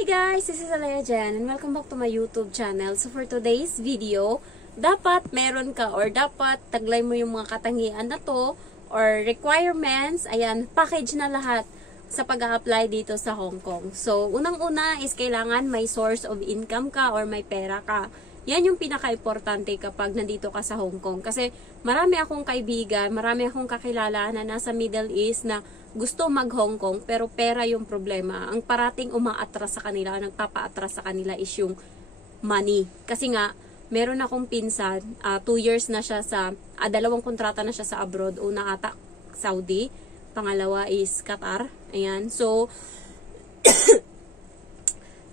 Hi guys! This is Alea Jen and welcome back to my YouTube channel. So for today's video, dapat meron ka or dapat taglay mo yung mga katangian na to or requirements. Ayan, package na lahat sa pag-a-apply dito sa Hong Kong. So unang-una is kailangan may source of income ka or may pera ka. Yan yung pinaka-importante kapag nandito ka sa Hong Kong. Kasi marami akong kaibigan, marami akong kakilala na nasa Middle East na gusto mag-Hong Kong pero pera yung problema. Ang parating umaatras sa kanila, nagpapa-atras sa kanila is yung money. Kasi nga, meron akong pinsan, 2 years na siya sa, 2 kontrata na siya sa abroad. Una ata, Saudi. Pangalawa is Qatar. Ayan. So,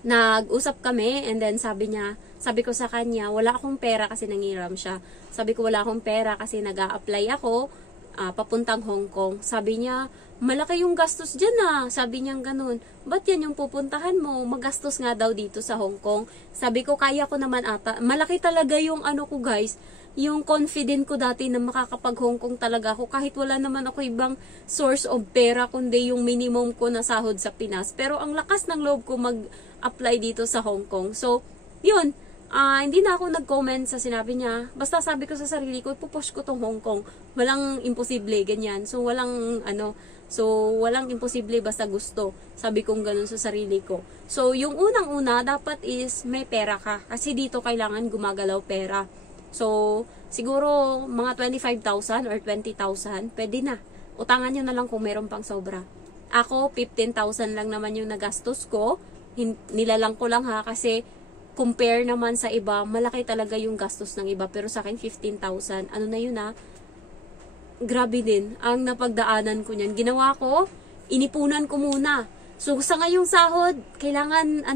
nag-usap kami and then sabi ko sa kanya, wala akong pera kasi nangiram siya. Sabi ko, wala akong pera kasi nag-a-apply ako papuntang Hong Kong. Sabi niya, malaki yung gastos dyan Sabi niya ganun. Ba't yan yung pupuntahan mo? Magastos nga daw dito sa Hong Kong. Sabi ko, kaya ko naman ata. Malaki talaga yung ano ko guys. Yung confident ko dati na makakapag Hong Kong talaga ako. Kahit wala naman ako ibang source of pera kundi yung minimum ko na sahod sa Pinas. Pero ang lakas ng loob ko mag-apply dito sa Hong Kong. So, yun. Hindi na ako nag-comment sa sinabi niya. Basta sabi ko sa sarili ko, ipupush ko tong Hong Kong. Walang imposible, ganyan. So, walang imposible basta gusto. Sabi kong ganun sa sarili ko. So, yung unang-una, dapat is may pera ka. Kasi dito kailangan gumagalaw pera. So, siguro mga 25,000 or 20,000, pwede na. Utangan nyo na lang kung meron pang sobra. Ako, 15,000 lang naman yung nagastos ko. Nilalang ko lang kasi compare naman sa iba, malaki talaga yung gastos ng iba. Pero sa akin, 15,000. Ano na yun grabe din ang napagdaanan ko niyan. Ginawa ko, inipunan ko muna. So, sa ngayong sahod, kailangan,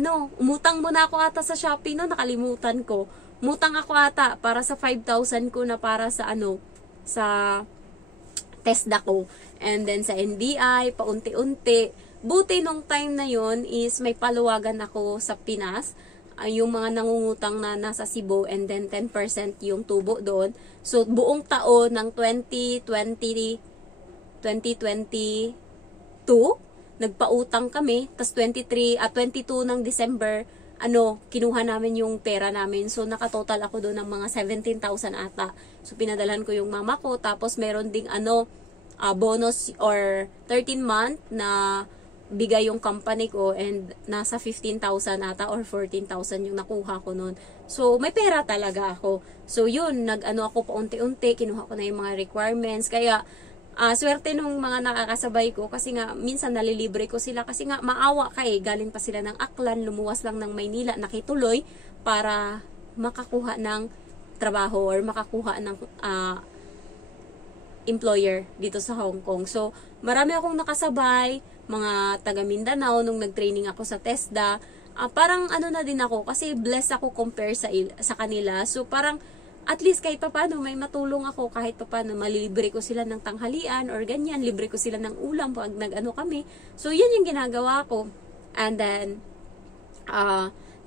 umutang muna ako ata sa Shopee, nakalimutan ko. Umutang ako ata para sa 5,000 ko na para sa sa TESDA ko. And then sa NBI, paunti-unti. Buti nung time na yon is may paluwagan ako sa Pinas. Yung mga nangungutang na nasa Cebu and then 10% yung tubo doon. So, buong taon ng 2022, nagpautang kami. Tas 22 ng December, kinuha namin yung pera namin. So, nakatotal ako doon ng mga 17,000 ata. So, pinadalan ko yung mama ko. Tapos, meron ding bonus or 13-month na bigay yung company ko and nasa 15,000 ata or 14,000 yung nakuha ko noon. So, may pera talaga ako. So, yun, ako paunti-unti, kinuha ko na yung mga requirements. Kaya, swerte nung mga nakakasabay ko kasi nga, minsan nalilibre ko sila kasi nga, maawa ka galing pa sila ng Aklan, lumuwas lang ng Maynila, nakituloy para makakuha ng trabaho or makakuha ng employer dito sa Hong Kong. So, marami akong nakasabay, mga taga Mindanao nung nag-training ako sa TESDA. Parang na din ako kasi blessed ako compare sa kanila. So, parang at least kahit papano may matulong ako, kahit papano malilibre ko sila ng tanghalian or ganyan, libre ko sila ng ulam pag kami. So, yan yung ginagawa ko. And then,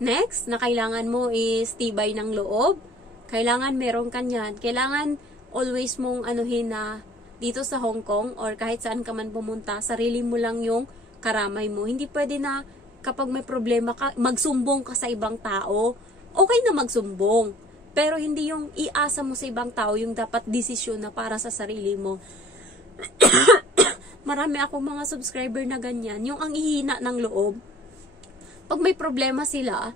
next na kailangan mo is tibay ng loob. Kailangan meron kanyan. Kailangan always mong na dito sa Hong Kong or kahit saan ka man pumunta, sarili mo lang yung karamay mo. Hindi pwede na kapag may problema ka, magsumbong ka sa ibang tao. Okay na magsumbong. Pero hindi yung iasa mo sa ibang tao yung dapat desisyon na para sa sarili mo. Marami akong mga subscriber na ganyan. Yung ang ihina ng loob. Pag may problema sila,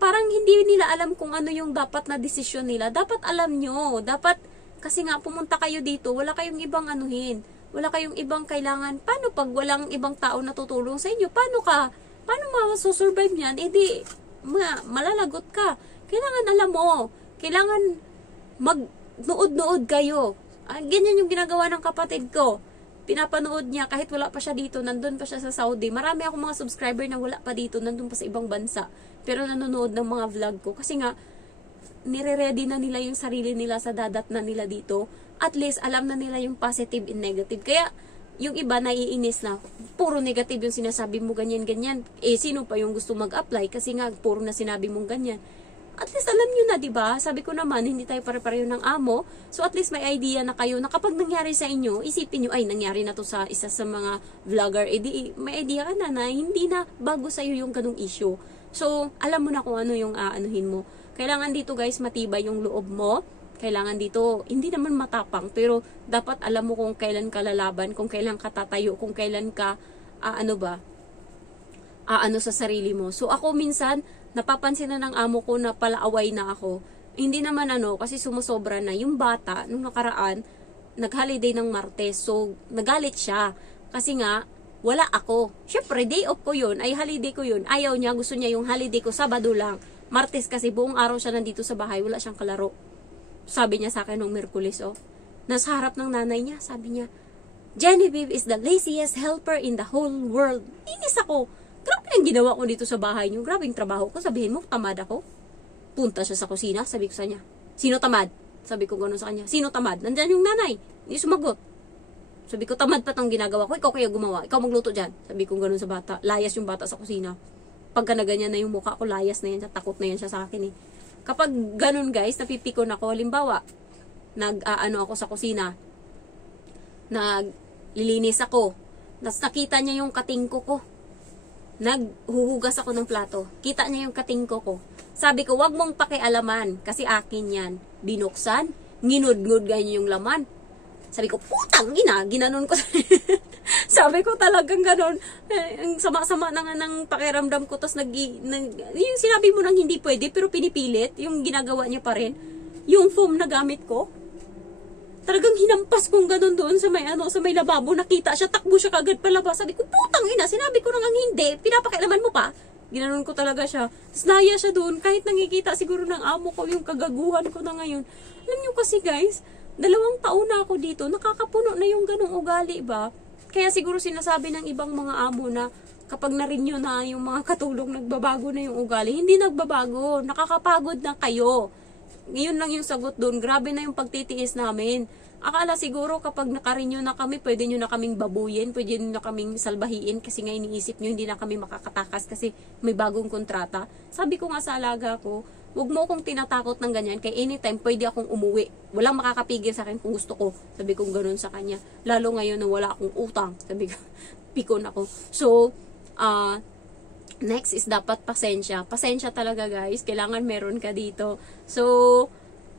parang hindi nila alam kung ano yung dapat na desisyon nila. Dapat alam nyo. Dapat, kasi nga pumunta kayo dito, wala kayong ibang wala kayong ibang kailangan. Paano pag walang ibang tao na tutulong sa inyo? Paano masusurvive niyan? Malalagot ka. Kailangan alam mo. Kailangan magnood-nood kayo. Ganyan yung ginagawa ng kapatid ko. Pinapanood niya kahit wala pa siya dito, nandun pa siya sa Saudi. Marami akong mga subscriber na wala pa dito, nandun pa sa ibang bansa. Pero nanonood ng mga vlog ko. Kasi nga, nire-ready na nila yung sarili nila sa dadat na nila dito. At least, alam na nila yung positive and negative. Kaya, yung iba naiinis na, puro negative yung sinasabi mo, ganyan-ganyan. Sino pa yung gusto mag-apply? Kasi nga, puro na sinabi mong ganyan. at least alam nyo na, 'di ba? Sabi ko naman, hindi tayo pare-pareho ng amo. So at least may idea na kayo na kapag nangyari sa inyo, isipin nyo, ay nangyari na to sa isa sa mga vlogger. May idea ka na hindi na bago sa iyo yung ganung issue. So alam mo na kung ano yung aanuhin mo. Kailangan dito guys, matibay yung loob mo. Kailangan dito, hindi naman matapang, pero dapat alam mo kung kailan ka lalaban, kung kailan ka tatayo, kung kailan ka ano sa sarili mo. So ako minsan napapansin na ng amo ko na palaaway na ako. Hindi naman kasi sumusobra na. Yung bata, nung nakaraan, nag-holiday ng Martes. So, nagalit siya. Kasi nga, wala ako. Syempre, day off ko yun. Ay, holiday ko yun. Ayaw niya, gusto niya yung holiday ko, Sabado lang. Martes kasi, buong araw siya nandito sa bahay. Wala siyang kalaro. Sabi niya sa akin nung Miyerkules, nasa harap ng nanay niya, sabi niya, Genevieve is the laziest helper in the whole world. Inis ako. Grabe ang ginawa ko dito sa bahay niyo. Grabe yung trabaho ko. Sabihin mo, tamad ako. Punta siya sa kusina. Sabi ko sa kanya, sino tamad? Sabi ko gano'n sa kanya, sino tamad? Nandyan yung nanay. Hindi sumagot. Sabi ko, tamad pa tong ginagawa ko. Ikaw kaya gumawa. Ikaw magluto dyan. Sabi ko gano'n sa bata. Layas yung bata sa kusina. Pagka na ganyan na yung mukha ko, layas na yan siya. Takot na yan siya sa akin eh. Kapag gano'n guys, napipikon ako. Halimbawa, ako sa kusina. Naglilinis ako. Tapos nakita niya yung katingko ko. Naghuhugas ako ng plato. Kita niya yung katingko ko. Sabi ko, wag mong pakialaman kasi akin yan. Binuksan, nginudngud ganyan yung laman. Sabi ko, putang ina, ginanon ko. Sabi ko talagang ganon. Ang sama-sama na nga ng pakiramdam ko. Tapos yung sinabi mo nang hindi pwede pero pinipilit, yung ginagawa niya pa rin. Yung foam na gamit ko, talagang hinampas kong ganun doon sa may lababo. Nakita siya, takbo siya kagad palabas. Sabi ko, putang ina, sinabi ko nang hindi, pinapakialaman mo pa. Ginanon ko talaga siya. Tapos naya siya doon, kahit nakikita siguro ng amo ko yung kagaguhan ko na ngayon. Alam niyo kasi guys, 2 taon na ako dito, nakakapuno na yung ganung ugali ba? Kaya siguro sinasabi ng ibang mga amo na kapag na-renew na yung mga katulong, nagbabago na yung ugali. Hindi nagbabago, nakakapagod na kayo. Ngayon lang yung sagot doon. Grabe na yung pagtitiis namin. Akala siguro kapag naka-renew na kami, pwede nyo na kaming babuyin, pwede nyo na kaming salbahiin kasi nga iniisip nyo hindi na kami makakatakas kasi may bagong kontrata. Sabi ko nga sa alaga ko, huwag mo akong tinatakot ng ganyan kay anytime pwede akong umuwi. Walang makakapigil sa akin kung gusto ko. Sabi ko ganoon sa kanya. Lalo ngayon na wala akong utang. Sabi ko, pikon ako. So, next is dapat pasensya. Pasensya talaga guys. Kailangan meron ka dito. So,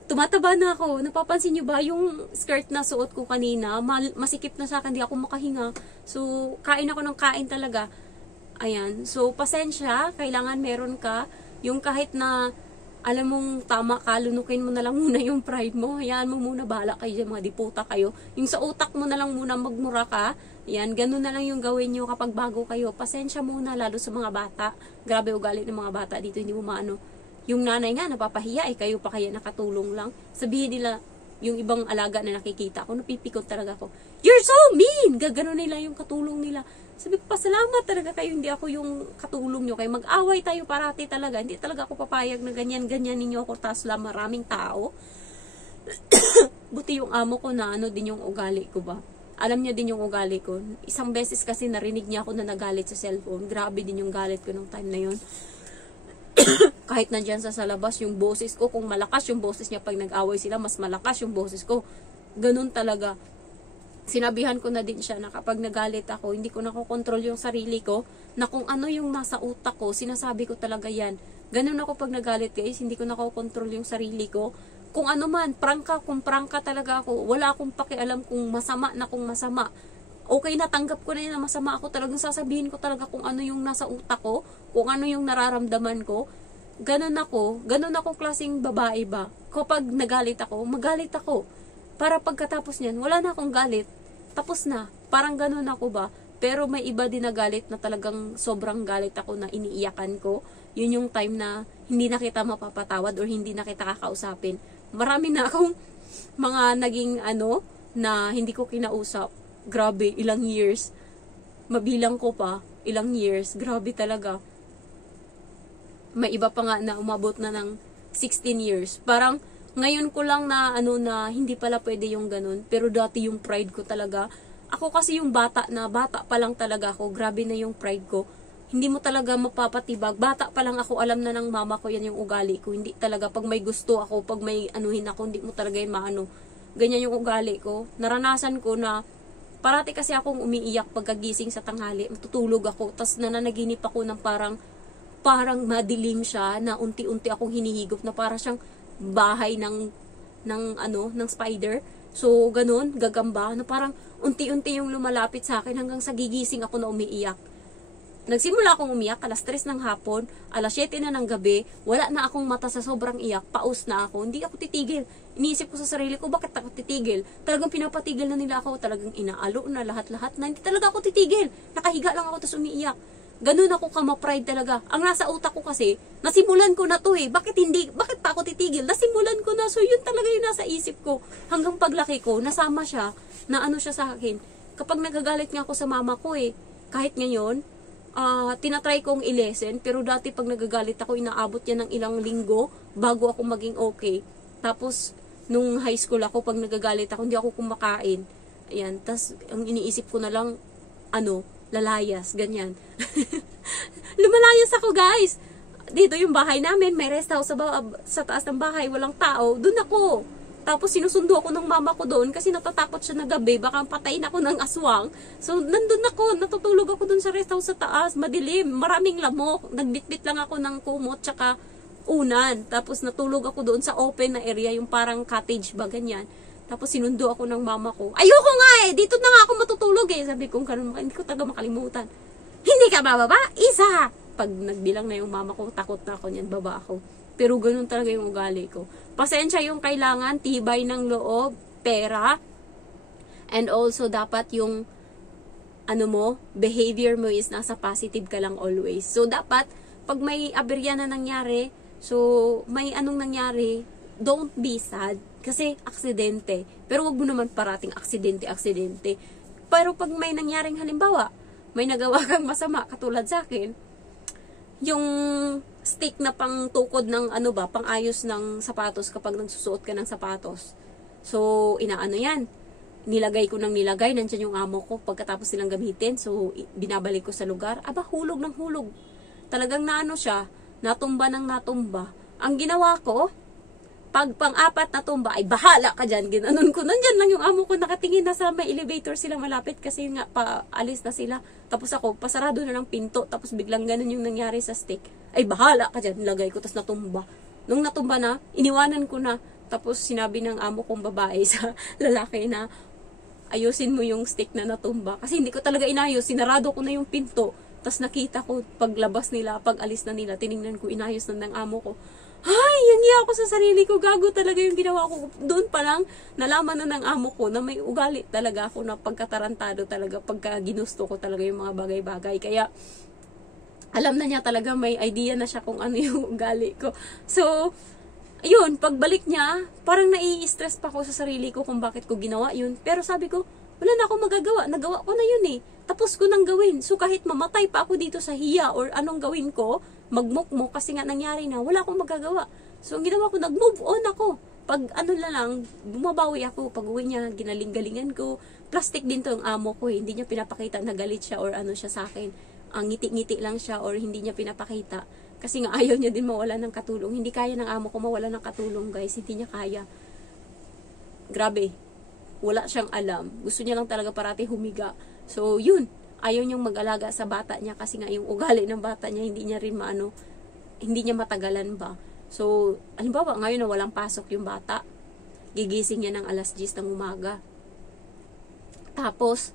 tumataba na ako. Napapansin nyo ba yung skirt na suot ko kanina? Masikip na sa akin. Di ako makahinga. So, kain ako ng kain talaga. Ayan. So, pasensya. Kailangan meron ka. Yung kahit na alam mong tama ka, lunukin mo na lang muna yung pride mo. Hayaan mo muna, bahala kayo dyan, mga diputa kayo. Yung sa utak mo na lang muna magmura ka. Yan, ganun na lang yung gawin nyo kapag bago kayo. Pasensya muna, lalo sa mga bata. Grabe ugali ng mga bata dito, hindi mo maano. Yung nanay nga, napapahiya, kayo pa kaya nakatulong lang. Sabihin nila, yung ibang alaga na nakikita ako, napipikot talaga ako. You're so mean! Gagano nila yung katulong nila. Sabi ko, pasalamat talaga kayo, hindi ako yung katulong nyo. Kaya mag-away tayo parati talaga. Hindi talaga ako papayag na ganyan-ganyan ninyo ako, tasla maraming tao. Buti yung amo ko na din yung ugali ko ba. Alam niya din yung ugali ko. Isang beses kasi narinig niya ako na nagalit sa cellphone. Grabe din yung galit ko nung time na yun. Kahit nandyan sa labas, yung boses ko, kung malakas yung boses niya pag nag-away sila, mas malakas yung boses ko. Ganun talaga. Sinabihan ko na din siya na kapag nagalit ako, hindi ko nakokontrol yung sarili ko, na kung ano yung nasa utak ko, sinasabi ko talaga yan. Ganun ako pag nagalit guys, hindi ko nakokontrol yung sarili ko. Kung ano man, kung prangka talaga ako, wala akong pakialam kung masama na kung masama. Okay, natanggap ko na yun na masama ako, talagang sasabihin ko talaga kung ano yung nasa utak ko, kung ano yung nararamdaman ko. Ganun ako klaseng babae ba. Kapag nagalit ako, magalit ako. Para pagkatapos niyan, wala na akong galit. Tapos na. Parang ganun ako ba. Pero may iba din na galit na talagang sobrang galit ako na iniiyakan ko. Yun yung time na hindi na kita mapapatawad or hindi na kita kakausapin. Marami na akong mga naging na hindi ko kinausap. Grabe, ilang years. Mabilang ko pa, ilang years. Grabe talaga. May iba pa nga na umabot na ng 16 years. Parang ngayon ko lang na na hindi pala pwede yung ganun. Pero dati yung pride ko talaga. Ako kasi yung bata pa lang talaga ako. Grabe na yung pride ko. hindi mo talaga mapapatibag. Bata pa lang ako, alam na ng mama ko yan yung ugali ko. Hindi talaga, pag may gusto ako, pag may anuhin ako, hindi mo talaga yung maano. Ganyan yung ugali ko. Naranasan ko na, parati kasi akong umiiyak pagkagising sa tanghali. Matutulog ako, tas nananaginip ako ng parang madilim siya, na unti-unti akong hinihigop, na para siyang bahay ng spider. So, ganun, gagamba, na parang unti-unti yung lumalapit sa akin hanggang sa gigising ako na umiiyak. Nagsimula akong umiyak, alas 3 ng hapon, alas 7 na ng gabi, wala na akong mata sa sobrang iyak, paus na ako, hindi ako titigil. Iniisip ko sa sarili ko, bakit ako titigil? Talagang pinapatigil na nila ako, talagang inaalo na lahat-lahat na, hindi talaga ako titigil. Nakahiga lang ako, tapos umiiyak. Ganun ako kama-pride talaga. Ang nasa utak ko kasi, nasimulan ko na to eh. Bakit pa ako titigil? Nasimulan ko na. So, yun talaga yung nasa isip ko. Hanggang paglaki ko, nasama siya, na ano siya sa akin. Kapag nagagalit nga ako sa mama ko eh, kahit ngayon, tinatry kong i-lesson, pero dati pag nagagalit ako, inaabot yan ng ilang linggo bago ako maging okay. Tapos, nung high school ako, pag nagagalit ako, hindi ako kumakain. Ayan, tas ang iniisip ko na lang, lalayas, ganyan. Lumalayas ako, guys. Dito yung bahay namin, may rest house sa taas ng bahay, walang tao, dun ako. Tapos sinusundo ako ng mama ko doon kasi natatakot siya na gabi, baka patayin ako ng aswang. So, nandun ako, natutulog ako doon sa rest house sa taas, madilim, maraming lamok. Nagbitbit lang ako ng kumot, tsaka unan. Tapos natulog ako doon sa open na area, yung parang cottage ba, ganyan. Tapos sinundo ako ng mama ko. Ayoko nga eh, dito na nga ako matutulog eh. Sabi ko, hindi ko taga makalimutan. Hindi ka bababa? Isa! Pag nagbilang na yung mama ko, takot na ako niyan, baba ako. Pero ganun talaga yung ugali ko. Pasensya yung kailangan, tibay ng loob, pera, and also dapat yung behavior mo is nasa positive ka lang always. So dapat, pag may aberya na nangyari, so may anong nangyari, don't be sad. Kasi aksidente. Pero wag mo naman parating aksidente. Pero pag may nangyaring halimbawa, may nagawa kang masama, katulad sa akin, yung stick na pang tukod ng pang ayos ng sapatos kapag nagsusuot ka ng sapatos. So, inaano yan. Nilagay ko ng nilagay, nandiyan yung amo ko pagkatapos nilang gamitin. So, binabalik ko sa lugar. Aba, hulog ng hulog. Talagang siya, natumba ng natumba. Ang ginawa ko, pag pang-apat na tumba, ay bahala ka dyan. Ginanon ko. Nandyan lang yung amo ko, nakatingin na sa may elevator sila malapit kasi nga paalis na sila. Tapos ako, pasarado na ng pinto. Tapos biglang ganun yung nangyari sa stick. Ay bahala ka dyan. Nilagay ko, tapos natumba. Nung natumba na, iniwanan ko na. Tapos sinabi ng amo kong babae sa lalaki na, ayusin mo yung stick na natumba. Kasi hindi ko talaga inayos. Sinarado ko na yung pinto. Tapos nakita ko, paglabas nila, pag alis na nila, tiningnan ko, inayos na ng amo ko. Ay, yangi ako sa sarili ko. Gago talaga yung ginawa ko. Doon pa lang, nalaman na ng amo ko na may ugali talaga ako na pagkatarantado talaga. Pagka ginusto ko talaga yung mga bagay-bagay. Kaya, alam na niya talaga, may idea na siya kung ano yung ugali ko. So, ayun, pagbalik niya, parang nai-stress pa ako sa sarili ko kung bakit ko ginawa yun. Pero sabi ko, wala na akong magagawa. Nagawa ko na yun eh. Tapos ko nang gawin. So, kahit mamatay pa ako dito sa hiya or anong gawin ko, magmukmok kasi nga nangyari na, wala akong magagawa. So, ang ginawa ko, nag-move on ako. Pag lang, bumabawi ako. Pag uwi niya, ginaling-galingan ko. Plastic din to ang amo ko eh. Hindi niya pinapakita na galit siya or siya sa akin. Ang ngiti-ngiti lang siya or hindi niya pinapakita. Kasi nga ayaw niya din mawala ng katulong. Hindi kaya ng amo ko mawala ng katulong, guys. Hindi niya kaya. Grabe. Wala siyang alam. Gusto niya lang talaga parati humiga. So, yun. Ayaw niyang mag-alaga sa bata niya kasi nga yung ugali ng bata niya hindi niya rin hindi niya matagalan ba. So, halimbawa ngayon na walang pasok yung bata, gigising niya ng alas 10 ng umaga. Tapos,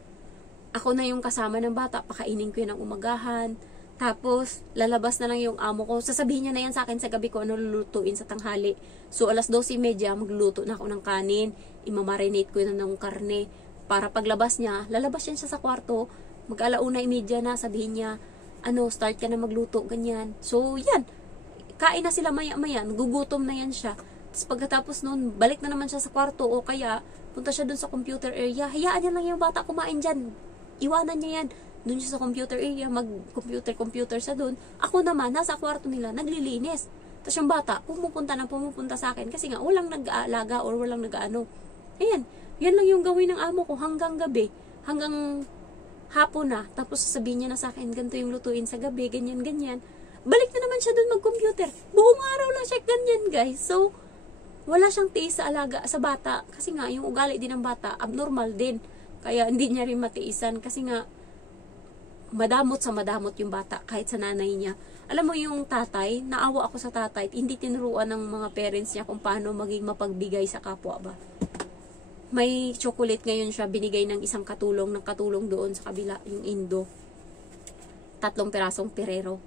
ako na yung kasama ng bata, pakainin ko yun ng umagahan. Tapos, lalabas na lang yung amo ko. Sasabihin niya na yan sa akin sa gabi ko ano lulutuin sa tanghali. So, alas 12:30, magluluto na ako ng kanin. Imamarinate ko yun ng karne. Para paglabas niya, lalabas yan siya sa kwarto. Mag-1:30 na, sabihin niya, start ka na magluto, ganyan. So, yan. Kain na sila maya-maya. Nagugutom na yan siya. Tapos pagkatapos nun, balik na naman siya sa kwarto o kaya, punta siya dun sa computer area. Hayaan niya lang yung bata kumain dyan. Iwanan niya yan. Dun siya sa computer area, mag-computer sa dun. Ako naman, nasa kwarto nila, naglilinis. Tapos yung bata, pumupunta sa akin kasi nga, walang nag-aalaga or walang nag-ano. Ayan. Yan lang yung gawin ng amo ko hanggang gabi. Hanggang hapon na, tapos sasabihin niya na sa akin, ganito yung lutuin sa gabi, ganyan, ganyan. Balik na naman siya dun mag-computer. Buong araw lang siya ganyan, guys. So, wala siyang tiis sa alaga sa bata. Kasi nga, yung ugali din ng bata, abnormal din. Kaya, hindi niya rin matiisan. Kasi nga, madamot sa madamot yung bata, kahit sa nanay niya. Alam mo yung tatay, naawa ako sa tatay, hindi tinuruan ng mga parents niya kung paano maging mapagbigay sa kapwa ba. May chocolate ngayon siya, binigay ng isang katulong doon sa kabila, yung Indo. 3 pirasong Ferrero.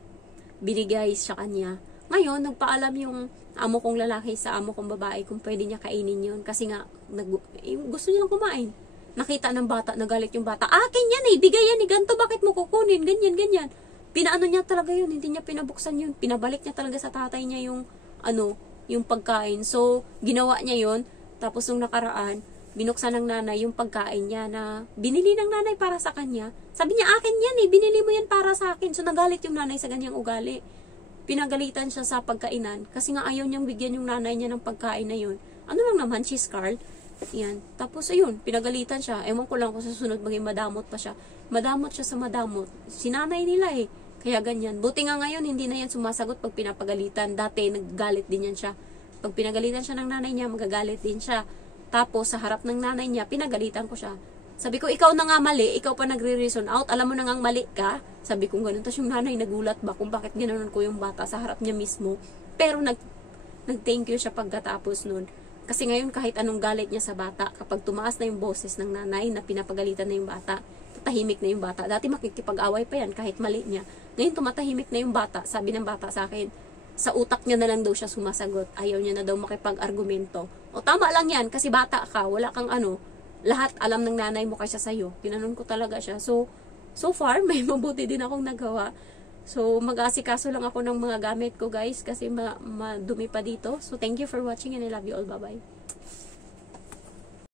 Binigay siya kanya. Ngayon, nagpaalam yung amo kong lalaki sa amo kong babae kung pwede niya kainin yun. Kasi nga, gusto niya lang kumain. Nakita ng bata, nagalit yung bata. Akin yan eh, bigay yan eh, ganito, bakit mo kukunin? Ganyan, ganyan. Pinaano niya talaga yun, hindi niya pinabuksan yun. Pinabalik niya talaga sa tatay niya yung, yung pagkain. So, ginawa niya yun. Tapos nung nakaraan, binuksan ng nanay yung pagkain niya na binili ng nanay para sa kanya. Sabi niya, akin yan eh, binili mo yan para sa akin. So, nagalit yung nanay sa ganyang ugali. Pinagalitan siya sa pagkainan kasi nga ayaw niyang bigyan yung nanay niya ng pagkain na yun. Ano lang naman, cheese curl. Yan. Tapos, ayun, pinagalitan siya. Ewan ko lang kung sa sunod maging madamot pa siya. Madamot siya sa madamot. Sinanay nila eh. Kaya ganyan. Buti nga ngayon, hindi na yan sumasagot pag pinapagalitan. Dati, naggalit din yan siya. Pag pinagalitan siya ng nanay niya, magagalit din siya. Tapos, sa harap ng nanay niya, pinagalitan ko siya. Sabi ko, ikaw na nga mali, ikaw pa nagre-reason out, alam mo na nga mali ka. Sabi ko ganun. Tapos yung nanay nagulat ba kung bakit ginanon ko yung bata sa harap niya mismo. Pero nag-thank you siya pagkatapos nun. Kasi ngayon, kahit anong galit niya sa bata, kapag tumaas na yung boses ng nanay na pinapagalitan na yung bata, tahimik na yung bata. Dati makikipag-away pa yan kahit mali niya. Ngayon, tumatahimik na yung bata. Sabi ng bata sa akin, sa utak niya na lang daw siya sumasagot. Ayaw niya na daw makipag-argumento. O tama lang yan, kasi bata ka, wala kang lahat alam ng nanay mo kaysa sa'yo. Ginanon ko talaga siya. So far, may mabuti din akong nagawa. So, mag-aasikaso lang ako ng mga gamit ko, guys, kasi madumi pa dito. So, thank you for watching and I love you all. Bye-bye.